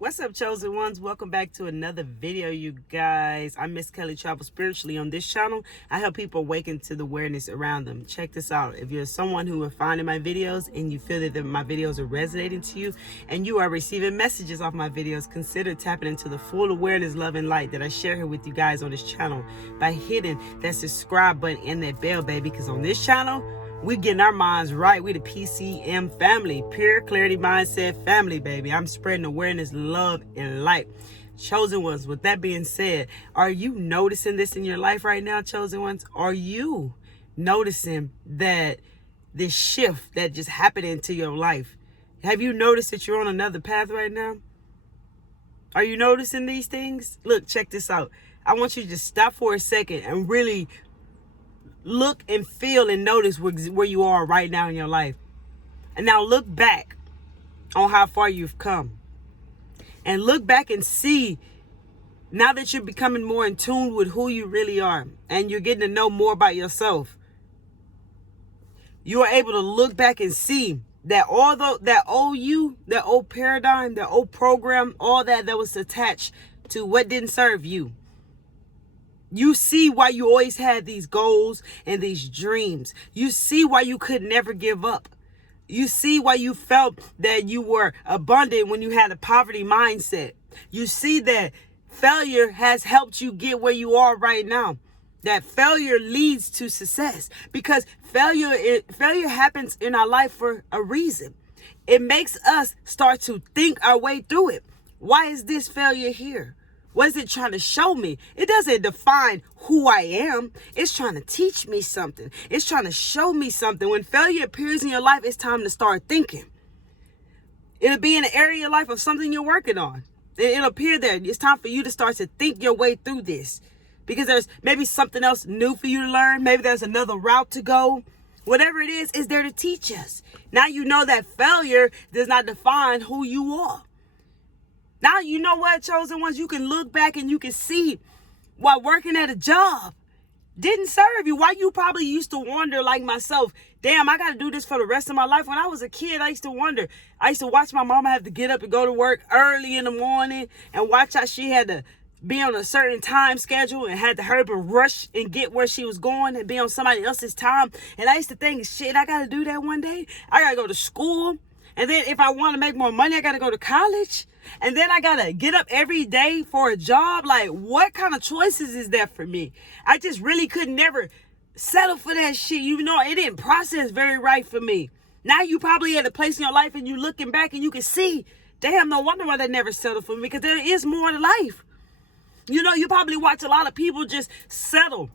What's up, chosen ones? Welcome back to another video, you guys. I'm Miss Kelly Travel Spiritually. On this channel, I help people awaken to the awareness around them. Check this out. If you're someone who are finding my videos and you feel that my videos are resonating to you and you are receiving messages off my videos, consider tapping into the full awareness, love, and light that I share here with you guys on this channel by hitting that subscribe button and that bell, baby, because on this channel, we getting our minds right. We the PCM family, pure clarity mindset family, baby. I'm spreading awareness, love, and light. Chosen ones, with that being said, are you noticing this in your life right now, chosen ones? Are you noticing that this shift that just happened into your life? Have you noticed that you're on another path right now? Are you noticing these things? Look, check this out. I want you to just stop for a second and really look and feel and notice where you are right now in your life. And now look back on how far you've come. And look back and see, now that you're becoming more in tune with who you really are and you're getting to know more about yourself, you are able to look back and see that although that old you, that old paradigm, that old program, all that was attached to what didn't serve you. You see why you always had these goals and these dreams. You see why you could never give up. You see why you felt that you were abundant when you had a poverty mindset. You see that failure has helped you get where you are right now. That failure leads to success, because failure happens in our life for a reason. It makes us start to think our way through it. Why is this failure here? What is it trying to show me? It doesn't define who I am. It's trying to teach me something. It's trying to show me something. When failure appears in your life, it's time to start thinking. It'll be in an area of your life of something you're working on. It'll appear there. It's time for you to start to think your way through this, because there's maybe something else new for you to learn. Maybe there's another route to go. Whatever it is there to teach us. Now you know that failure does not define who you are. Now, you know what, chosen ones, you can look back and you can see why working at a job didn't serve you. Why you probably used to wonder, like myself, damn, I got to do this for the rest of my life. When I was a kid, I used to wonder. I used to watch my mama have to get up and go to work early in the morning and watch how she had to be on a certain time schedule and had to hurry up and rush and get where she was going and be on somebody else's time. And I used to think, shit, I got to do that one day. I got to go to school. And then if I want to make more money, I got to go to college. And then I got to get up every day for a job. Like, what kind of choices is that for me? I just really could never settle for that shit. You know, it didn't process very right for me. Now you probably at a place in your life and you looking back and you can see, damn, no wonder why they never settled for me, because there is more to life. You know, you probably watch a lot of people just settle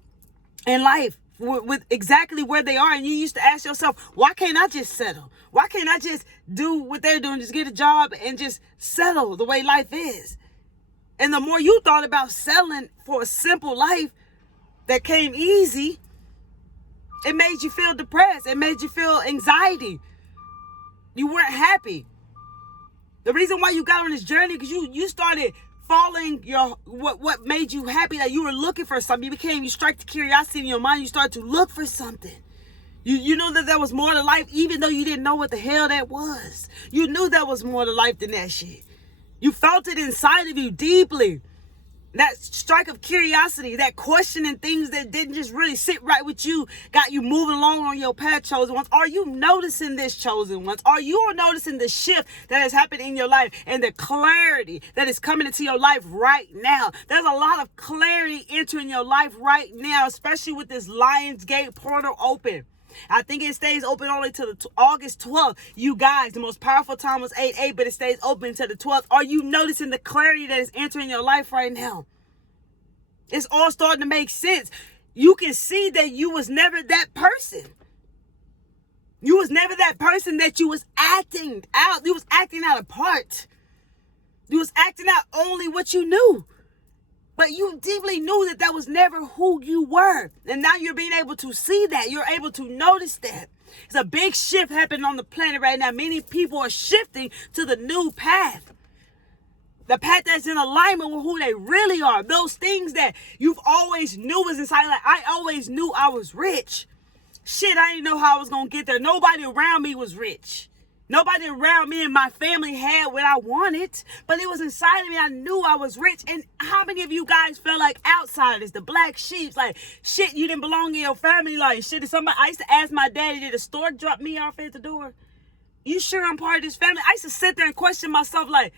in life with exactly where they are, and you used to ask yourself, why can't I just settle? Why can't I just do what they're doing, just get a job and just settle the way life is? And the more you thought about settling for a simple life that came easy, it made you feel depressed. It made you feel anxiety. You weren't happy. The reason why you got on this journey, because you started following what made you happy, that you were looking for something. You strike the curiosity in your mind. You started to look for something. You know that there was more to life, even though you didn't know what the hell that was. You knew there was more to life than that shit. You felt it inside of you deeply. That strike of curiosity, that questioning things that didn't just really sit right with you, got you moving along on your path, chosen ones. Are you noticing this, chosen ones? Are you noticing the shift that has happened in your life and the clarity that is coming into your life right now? There's a lot of clarity entering your life right now, especially with this Lionsgate portal open. I think it stays open only till August 12th. You guys, the most powerful time was 8/8, but it stays open until the 12th. Are you noticing the clarity that is entering your life right now? It's all starting to make sense. You can see that you was never that person. You was never that person that you was acting out. You was acting out a part. You was acting out only what you knew. But you deeply knew that that was never who you were. And now you're being able to see that. You're able to notice that. It's a big shift happening on the planet right now. Many people are shifting to the new path. The path that's in alignment with who they really are. Those things that you've always knew was inside. Like, I always knew I was rich. Shit, I didn't know how I was going to get there. Nobody around me was rich. Nobody around me and my family had what I wanted, but it was inside of me. I knew I was rich. And how many of you guys felt like outsiders, the black sheep, like, shit, you didn't belong in your family, like, shit, I used to ask my daddy, did the store drop me off at the door? You sure I'm part of this family? I used to sit there and question myself, like,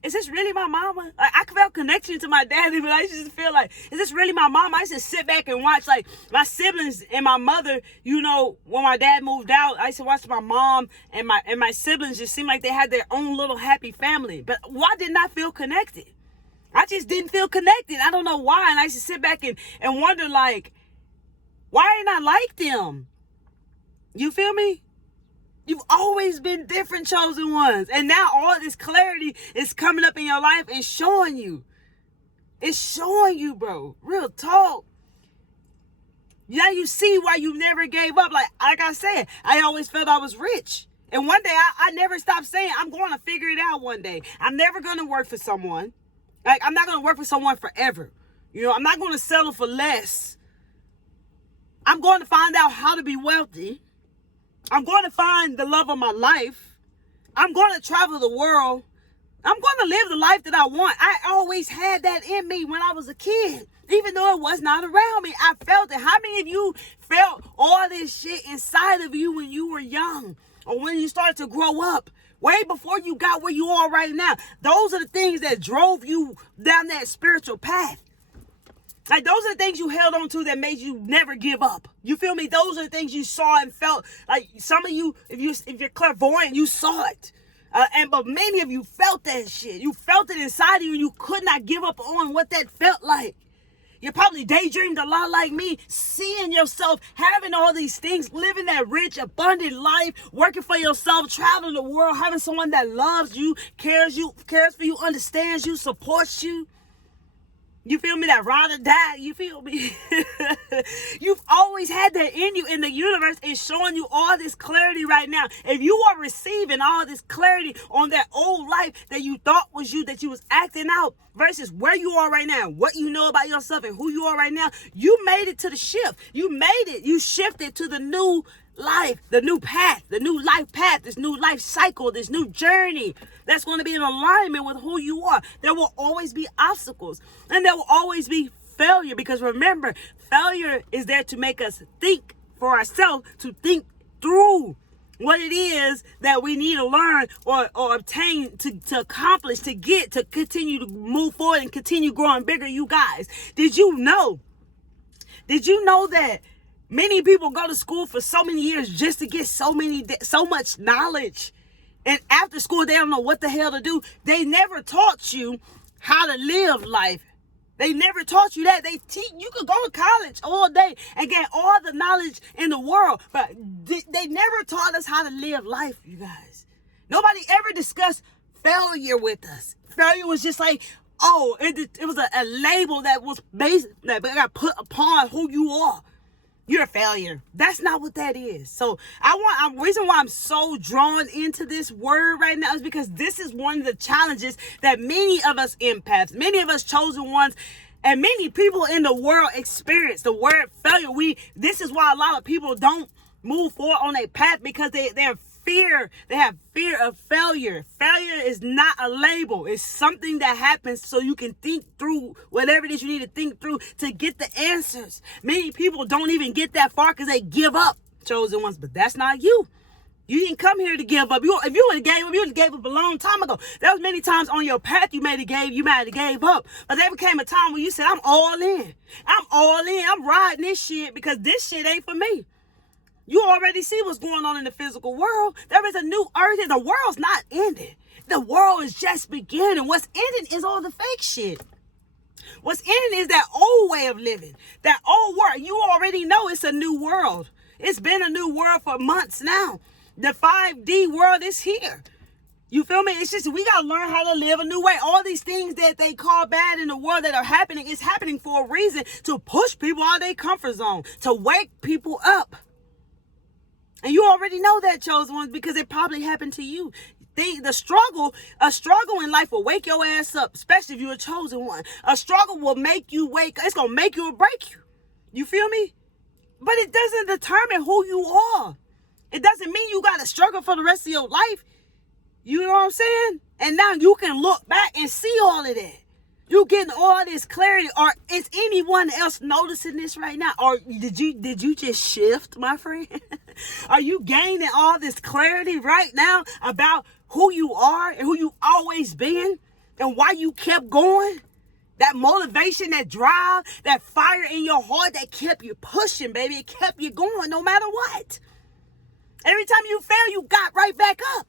is this really my mama? Like, I felt connection to my daddy, but I used to feel like, is this really my mama? I used to sit back and watch, like, my siblings and my mother, you know, when my dad moved out, I used to watch my mom and my siblings just seemed like they had their own little happy family. But why didn't I feel connected? I just didn't feel connected. I don't know why. And I used to sit back and wonder, like, why ain't I like them? You feel me? You've always been different, chosen ones. And now all this clarity is coming up in your life and showing you. It's showing you, bro. Real talk. Now you see why you never gave up. Like I said, I always felt I was rich. And one day I never stopped saying, I'm going to figure it out one day. I'm never going to work for someone. Like, I'm not going to work for someone forever. You know, I'm not going to settle for less. I'm going to find out how to be wealthy. I'm going to find the love of my life. I'm going to travel the world. I'm going to live the life that I want. I always had that in me when I was a kid. Even though it was not around me, I felt it. How many of you felt all this shit inside of you when you were young? Or when you started to grow up? Way before you got where you are right now. Those are the things that drove you down that spiritual path. Like, those are the things you held on to that made you never give up. You feel me? Those are the things you saw and felt. Like, some of you, if you're clairvoyant, you saw it. But many of you felt that shit. You felt it inside of you, and you could not give up on what that felt like. You probably daydreamed a lot like me, seeing yourself having all these things, living that rich, abundant life, working for yourself, traveling the world, having someone that loves you, cares for you, understands you, supports you. You feel me? That ride or die. You feel me? You've always had that in you, and the universe is showing you all this clarity right now. If you are receiving all this clarity on that old life that you thought was you, that you was acting out, versus where you are right now, what you know about yourself and who you are right now, you made it to the shift. You made it. You shifted to the new life, the new path, the new life path, this new life cycle, this new journey that's going to be in alignment with who you are. There will always be obstacles, and there will always be failure, because remember, failure is there to make us think for ourselves, to think through what it is that we need to learn or obtain to accomplish, to get, to continue to move forward and continue growing bigger. You guys, did you know that many people go to school for so many years just to get so much knowledge, and after school they don't know what the hell to do? They never taught you how to live life. They never taught you that. You could go to college all day and get all the knowledge in the world, but they never taught us how to live life, you guys. Nobody ever discussed failure with us. Failure was just like, it was a label that was that got put upon who you are. You're a failure. That's not what that is. So the reason why I'm so drawn into this word right now is because this is one of the challenges that many of us empaths, many of us chosen ones, and many people in the world experience the word failure. This is why a lot of people don't move forward on a path, because they have fear of failure. Failure is not a label. It's something that happens so you can think through whatever it is you need to think through to get the answers. Many people don't even get that far because they give up, chosen ones, but that's not you. You didn't come here to give up. If you would have gave up, you would have gave up a long time ago. There was many times on your path you might have gave up. But there became a time when you said, I'm all in. I'm all in. I'm riding this shit because this shit ain't for me. You already see what's going on in the physical world. There is a new earth, and the world's not ending. The world is just beginning. What's ending is all the fake shit. What's ending is that old way of living, that old world. You already know it's a new world. It's been a new world for months now. The 5D world is here. You feel me? It's just we got to learn how to live a new way. All these things that they call bad in the world that are happening, is happening for a reason, to push people out of their comfort zone, to wake people up. And you already know that, chosen ones, because it probably happened to you. A struggle in life will wake your ass up, especially if you're a chosen one. A struggle will make you wake. It's going to make you or break you. You feel me? But it doesn't determine who you are. It doesn't mean you got to struggle for the rest of your life. You know what I'm saying? And now you can look back and see all of that. You getting all this clarity. Or is anyone else noticing this right now? Or did you just shift, my friend? Are you gaining all this clarity right now about who you are and who you always been and why you kept going? That motivation, that drive, that fire in your heart that kept you pushing, baby. It kept you going no matter what. Every time you fell, you got right back up.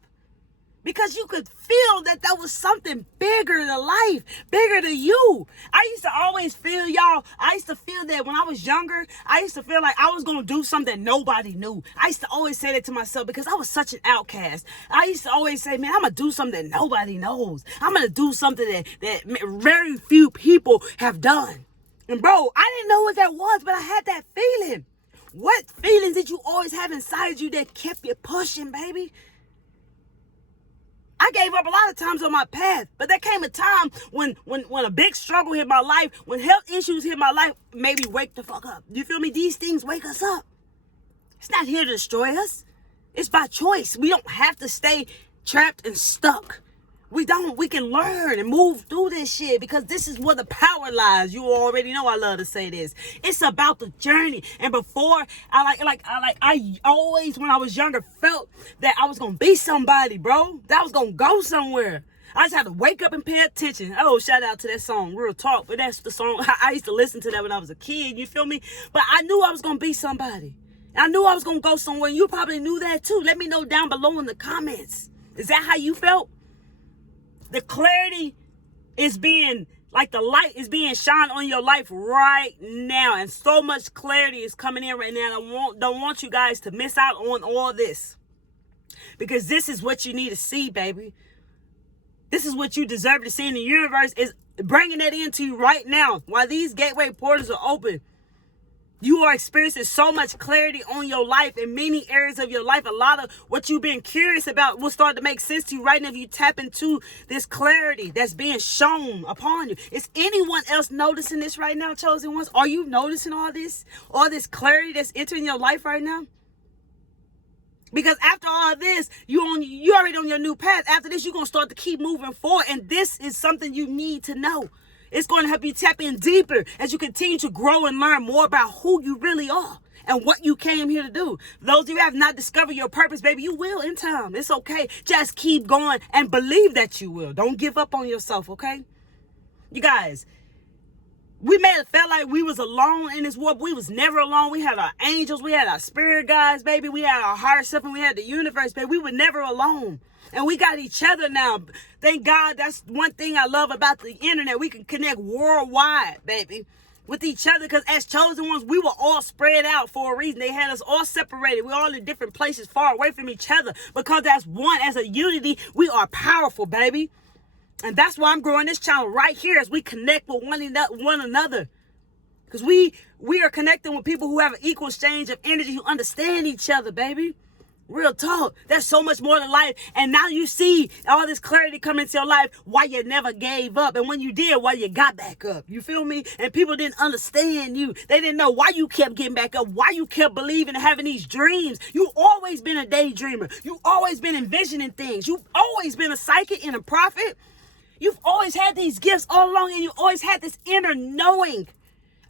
Because you could feel that there was something bigger than life, bigger than you. I used to always feel, y'all, I used to feel that when I was younger, I used to feel like I was going to do something nobody knew. I used to always say that to myself because I was such an outcast. I used to always say, man, I'm going to do something that nobody knows. I'm going to do something that very few people have done. And bro, I didn't know what that was, but I had that feeling. What feelings did you always have inside you that kept you pushing, baby? I gave up a lot of times on my path, but there came a time when a big struggle hit my life, when health issues hit my life, maybe wake the fuck up. You feel me? These things wake us up. It's not here to destroy us. It's by choice. We don't have to stay trapped and stuck. We can learn and move through this shit because this is where the power lies. You already know I love to say this. It's about the journey. And before, I always, when I was younger, felt that I was going to be somebody, bro. That I was going to go somewhere. I just had to wake up and pay attention. Oh, shout out to that song, Real Talk. But that's the song. I used to listen to that when I was a kid. You feel me? But I knew I was going to be somebody. I knew I was going to go somewhere. You probably knew that too. Let me know down below in the comments. Is that how you felt? The clarity is being, like the light is being shined on your life right now. And so much clarity is coming in right now. And I don't want you guys to miss out on all this. Because this is what you need to see, baby. This is what you deserve to see. And the universe is bringing that into you right now. While these gateway portals are open. You are experiencing so much clarity on your life in many areas of your life. A lot of what you've been curious about will start to make sense to you right now if you tap into this clarity that's being shown upon you. Is anyone else noticing this right now, chosen ones? Are you noticing all this clarity that's entering your life right now? Because after all this, you already on your new path. After this, you're going to start to keep moving forward. And this is something you need to know. It's going to help you tap in deeper as you continue to grow and learn more about who you really are and what you came here to do. Those of you who have not discovered your purpose, baby, you will in time. It's okay. Just keep going and believe that you will. Don't give up on yourself, okay? You guys, we may have felt like we was alone in this world, but we was never alone. We had our angels. We had our spirit guides, baby. We had our higher self, and we had the universe, baby. We were never alone. And we got each other now. Thank God. That's one thing I love about the internet. We can connect worldwide, baby, with each other. Because as chosen ones, we were all spread out for a reason. They had us all separated. We're all in different places, far away from each other. Because as one, as a unity, we are powerful, baby. And that's why I'm growing this channel right here as we connect with one another. Because we are connecting with people who have an equal exchange of energy, who understand each other, baby. Real talk. There's so much more to life. And now you see all this clarity come into your life why you never gave up. And when you did, why you got back up. You feel me? And people didn't understand you. They didn't know why you kept getting back up, why you kept believing and having these dreams. You've always been a daydreamer. You've always been envisioning things. You've always been a psychic and a prophet. You've always had these gifts all along, and you always had this inner knowing.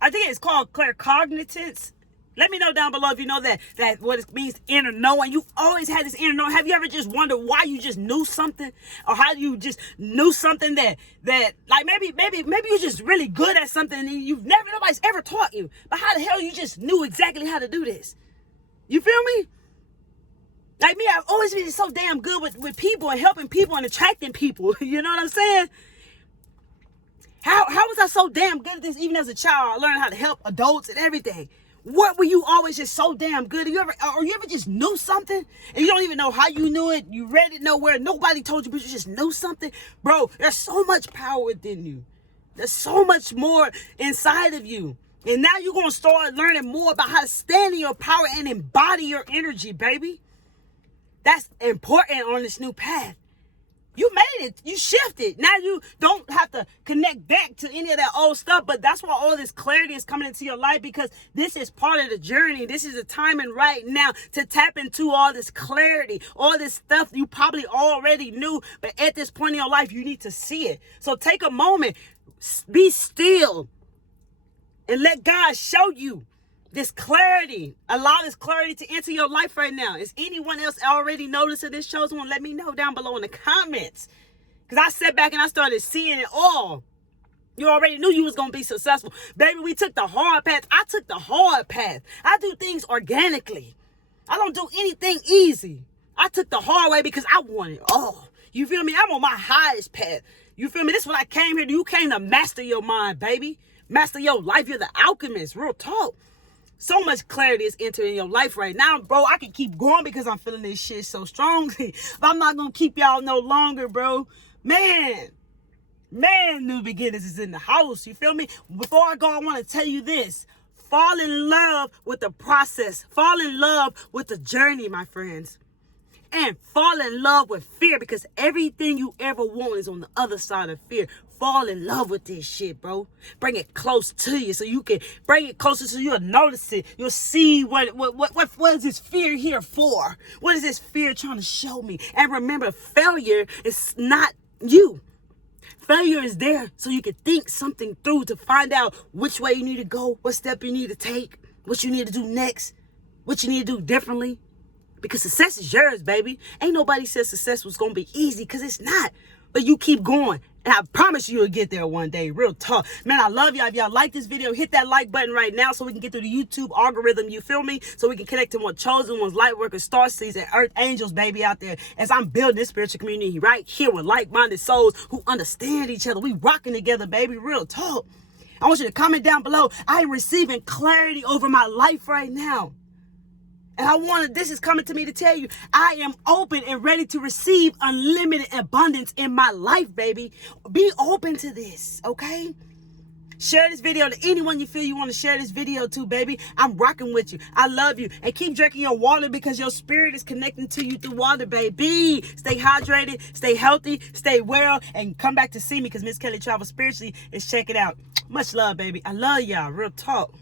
I think it's called claircognizance. Let me know down below if you know that what it means, inner knowing. You've always had this inner knowing. Have you ever just wondered why you just knew something, or how you just knew something that like maybe you're just really good at something and nobody's ever taught you, but how the hell you just knew exactly how to do this? You feel me? Like me, I've always been so damn good with people and helping people and attracting people. You know what I'm saying? How was I so damn good at this? Even as a child, I learned how to help adults and everything. What were you always just so damn good? You ever just knew something and you don't even know how you knew it? You read it nowhere. Nobody told you, but you just knew something. Bro, there's so much power within you. There's so much more inside of you. And now you're going to start learning more about how to stand in your power and embody your energy, baby. That's important on this new path. You made it. You shifted. Now you don't have to connect back to any of that old stuff. But that's why all this clarity is coming into your life, because this is part of the journey. This is the timing right now to tap into all this clarity, all this stuff you probably already knew. But at this point in your life, you need to see it. So take a moment, be still, and let God show you this clarity. Allow this clarity to enter your life right now. Is anyone else already noticing this chosen one? Let me know down below in the comments. Because I sat back and I started seeing it all. You already knew you was going to be successful. Baby, we took the hard path. I took the hard path. I do things organically. I don't do anything easy. I took the hard way because I want it all. You feel me? I'm on my highest path. You feel me? This is what I came here to. You came to master your mind, baby. Master your life. You're the alchemist. Real talk. So much clarity is entering your life right now, bro. I can keep going because I'm feeling this shit so strongly. But I'm not going to keep y'all no longer, bro. Man, new beginnings is in the house. You feel me? Before I go, I want to tell you this. Fall in love with the process. Fall in love with the journey, my friends. And fall in love with fear, because everything you ever want is on the other side of fear. Fall in love with this shit, bro. Bring it close to you so you can bring it closer so you'll notice it. You'll see what is this fear here for? What is this fear trying to show me? And remember, failure is not you. Failure is there so you can think something through to find out which way you need to go, what step you need to take, what you need to do next, what you need to do differently. Because success is yours, baby. Ain't nobody said success was going to be easy, because it's not. But you keep going. And I promise you'll get there one day. Real talk. Man, I love y'all. If y'all like this video, hit that like button right now so we can get through the YouTube algorithm. You feel me? So we can connect to more chosen ones, light workers, star seeds, and earth angels, baby, out there. As I'm building this spiritual community right here with like-minded souls who understand each other. We rocking together, baby. Real talk. I want you to comment down below. I am receiving clarity over my life right now. And this is coming to me to tell you, I am open and ready to receive unlimited abundance in my life, baby. Be open to this, okay? Share this video to anyone you feel you want to share this video to, baby. I'm rocking with you. I love you. And keep drinking your water, because your spirit is connecting to you through water, baby. Stay hydrated, stay healthy, stay well, and come back to see me, because Miss Kelly Travels Spiritually is checking out. Much love, baby. I love y'all. Real talk.